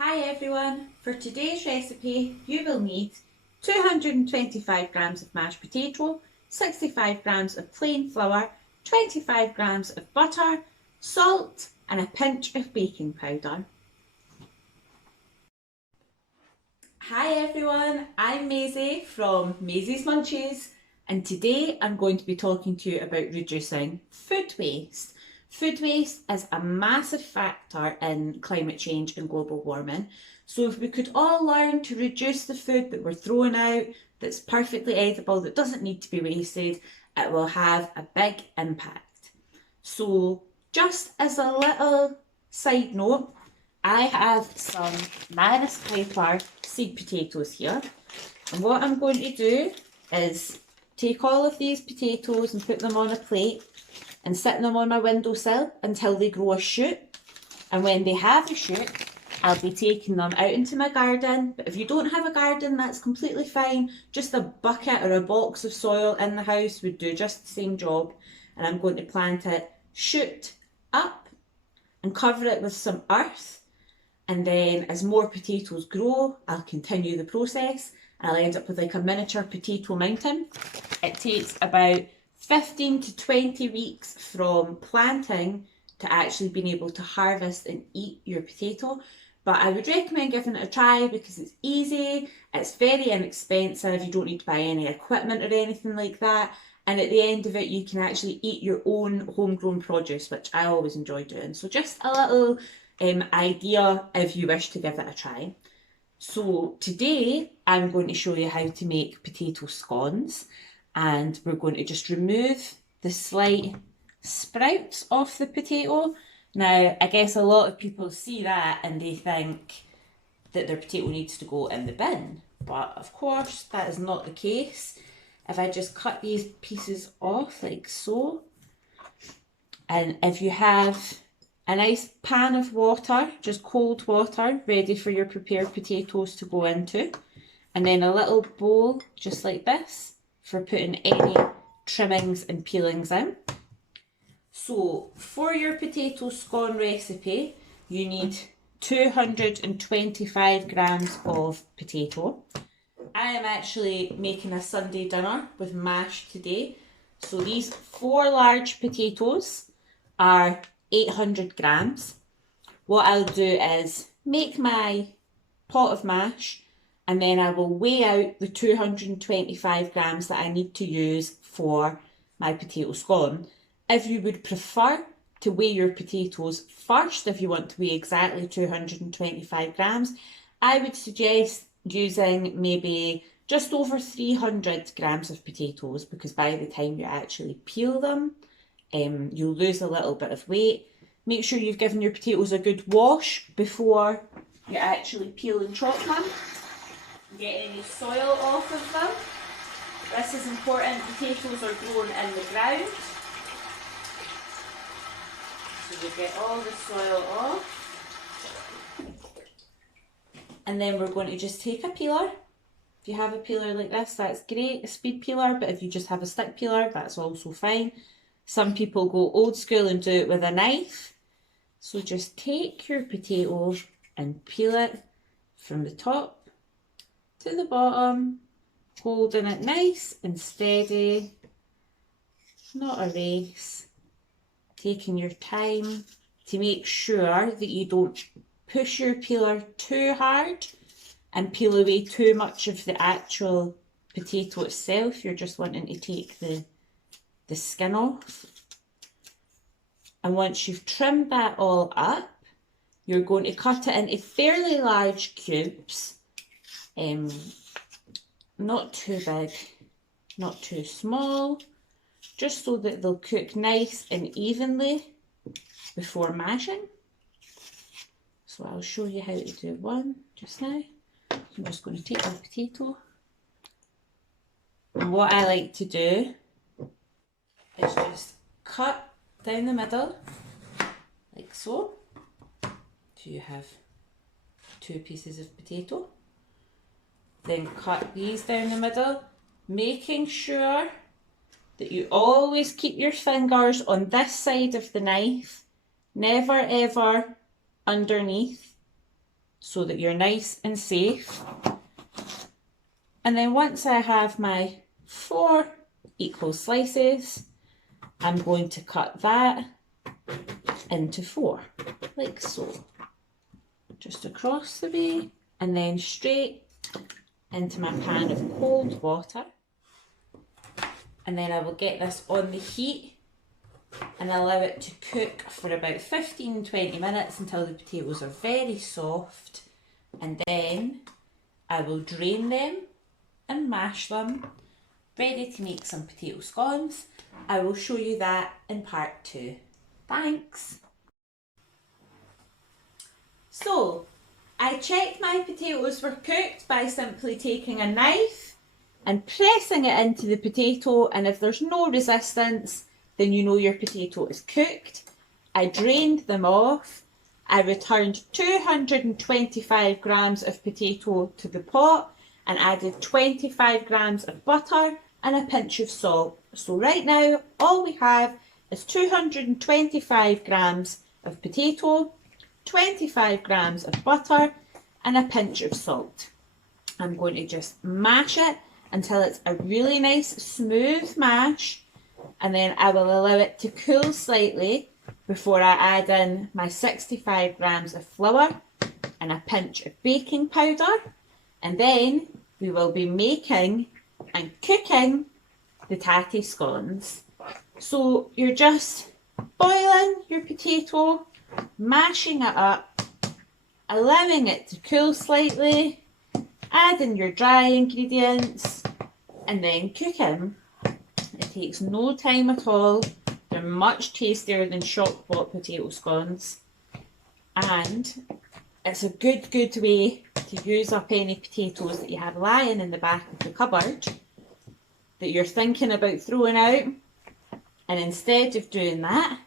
Hi everyone, for today's recipe you will need 225 grams of mashed potato, 65 grams of plain flour, 25 grams of butter, salt and a pinch of baking powder. Hi everyone, I'm Maisie from Maisie's Munchies and today I'm going to be talking to you about reducing food waste. Food waste is a massive factor in climate change and global warming. So if we could all learn to reduce the food that we're throwing out, that's perfectly edible, that doesn't need to be wasted, it will have a big impact. So just as a little side note, I have some Maris Piper seed potatoes here. And what I'm going to do is take all of these potatoes and put them on a plate and sit them on my windowsill until they grow a shoot. And when they have a shoot, I'll be taking them out into my garden. But if you don't have a garden, that's completely fine. Just a bucket or a box of soil in the house would do just the same job. And I'm going to plant it shoot up and cover it with some earth. And then as more potatoes grow, I'll continue the process. And I'll end up with like a miniature potato mountain. It takes about 15 to 20 weeks from planting to actually being able to harvest and eat your potato. But I would recommend giving it a try because it's easy, it's very inexpensive, you don't need to buy any equipment or anything like that. And at the end of it, you can actually eat your own homegrown produce, which I always enjoy doing. So just a little idea if you wish to give it a try. So today I'm going to show you how to make potato scones. And we're going to just remove the slight sprouts off the potato. Now, I guess a lot of people see that and they think that their potato needs to go in the bin. But of course, that is not the case. If I just cut these pieces off like so, and if you have a nice pan of water, just cold water, ready for your prepared potatoes to go into, and then a little bowl just like this, for putting any trimmings and peelings in. So for your potato scone recipe, you need 225 grams of potato. I am actually making a Sunday dinner with mash today. So these 4 large potatoes are 800 grams. What I'll do is make my pot of mash, and then I will weigh out the 225 grams that I need to use for my potato scone. If you would prefer to weigh your potatoes first, if you want to weigh exactly 225 grams, I would suggest using maybe just over 300 grams of potatoes, because by the time you actually peel them, you'll lose a little bit of weight. Make sure you've given your potatoes a good wash before you actually peel and chop them. Get any soil off of them. This is important. Potatoes are grown in the ground, so you get all the soil off. And then we're going to just take a peeler. If you have a peeler like this, that's great, a speed peeler, but if you just have a stick peeler, that's also fine. Some people go old school and do it with a knife. So just take your potato and peel it from the top to the bottom, holding it nice and steady, not a race, taking your time to make sure that you don't push your peeler too hard and peel away too much of the actual potato itself. You're just wanting to take the skin off. And once you've trimmed that all up, you're going to cut it into fairly large cubes. Not too big, not too small, just so that they'll cook nice and evenly before mashing. So I'll show you how to do one just now. I'm just going to take my potato, and what I like to do is just cut down the middle like so. So you have 2 pieces of potato. Then cut these down the middle, making sure that you always keep your fingers on this side of the knife, never ever underneath. so that you're nice and safe. And then once I have my 4 equal slices, I'm going to cut that into 4, like so. Just across the way and then straight into my pan of cold water. And then I will get this on the heat and allow it to cook for about 15-20 minutes until the potatoes are very soft. And then I will drain them and mash them, ready to make some potato scones. I will show you that in part 2. Thanks! So, I checked my potatoes were cooked by simply taking a knife and pressing it into the potato, and if there's no resistance, then you know your potato is cooked. I drained them off. I returned 225 grams of potato to the pot and added 25 grams of butter and a pinch of salt. So right now, all we have is 225 grams of potato, 25 grams of butter and a pinch of salt. I'm going to just mash it until it's a really nice smooth mash, and then I will allow it to cool slightly before I add in my 65 grams of flour and a pinch of baking powder, and then we will be making and cooking the Tattie Scones. So you're just boiling your potato, mashing it up, allowing it to cool slightly, adding your dry ingredients and then cooking. It takes no time at all. They're much tastier than shop bought potato scones, and it's a good way to use up any potatoes that you have lying in the back of the cupboard that you're thinking about throwing out, and instead of doing that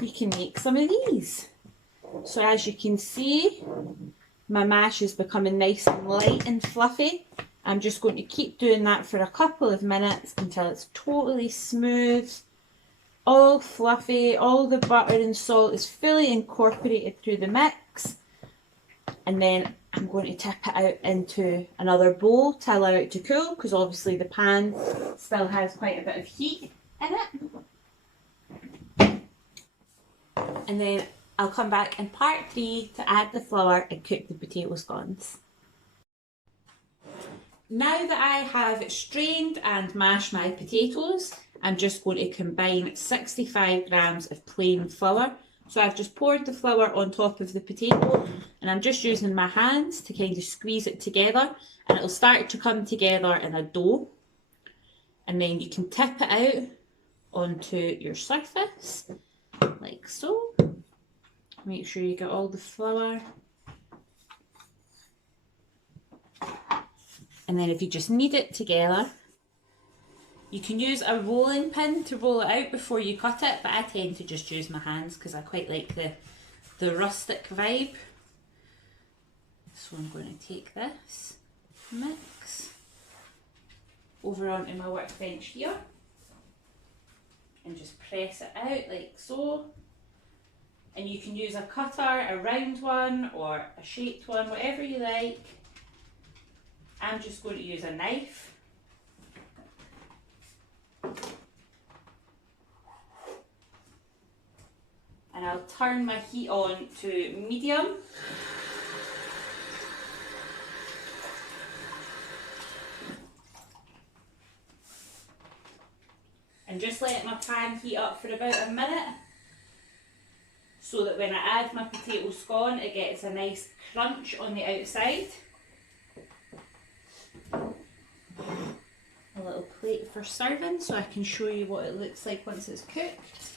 you can make some of these. So as you can see, my mash is becoming nice and light and fluffy. I'm just going to keep doing that for a couple of minutes until it's totally smooth, all fluffy, all the butter and salt is fully incorporated through the mix. And then I'm going to tip it out into another bowl to allow it to cool, because obviously the pan still has quite a bit of heat in it. And then I'll come back in part 3 to add the flour and cook the potato scones. Now that I have strained and mashed my potatoes, I'm just going to combine 65 grams of plain flour. So I've just poured the flour on top of the potato and I'm just using my hands to kind of squeeze it together, and it'll start to come together in a dough. And then you can tip it out onto your surface, like so. Make sure you get all the flour. And then if you just knead it together, you can use a rolling pin to roll it out before you cut it, but I tend to just use my hands because I quite like the rustic vibe. So I'm going to take this mix over onto my workbench here and just press it out like so. And you can use a cutter, a round one or a shaped one, whatever you like. I'm just going to use a knife. And I'll turn my heat on to medium. And just let my pan heat up for about a minute, so that when I add my potato scone it gets a nice crunch on the outside. A little plate for serving so I can show you what it looks like once it's cooked.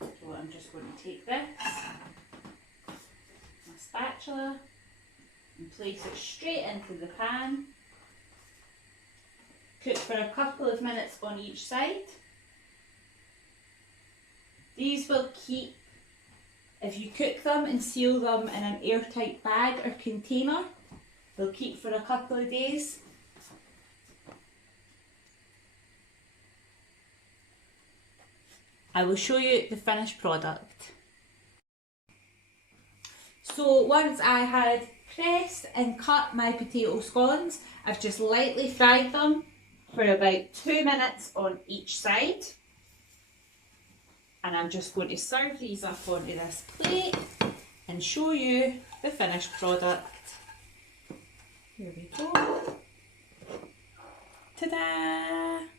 So I'm just going to take this, my spatula, and place it straight into the pan. Cook for a couple of minutes on each side. These will keep, if you cook them and seal them in an airtight bag or container, they'll keep for a couple of days. I will show you the finished product. So once I had pressed and cut my potato scones, I've just lightly fried them for about 2 minutes on each side. And I'm just going to serve these up onto this plate and show you the finished product. Here we go. Ta-da!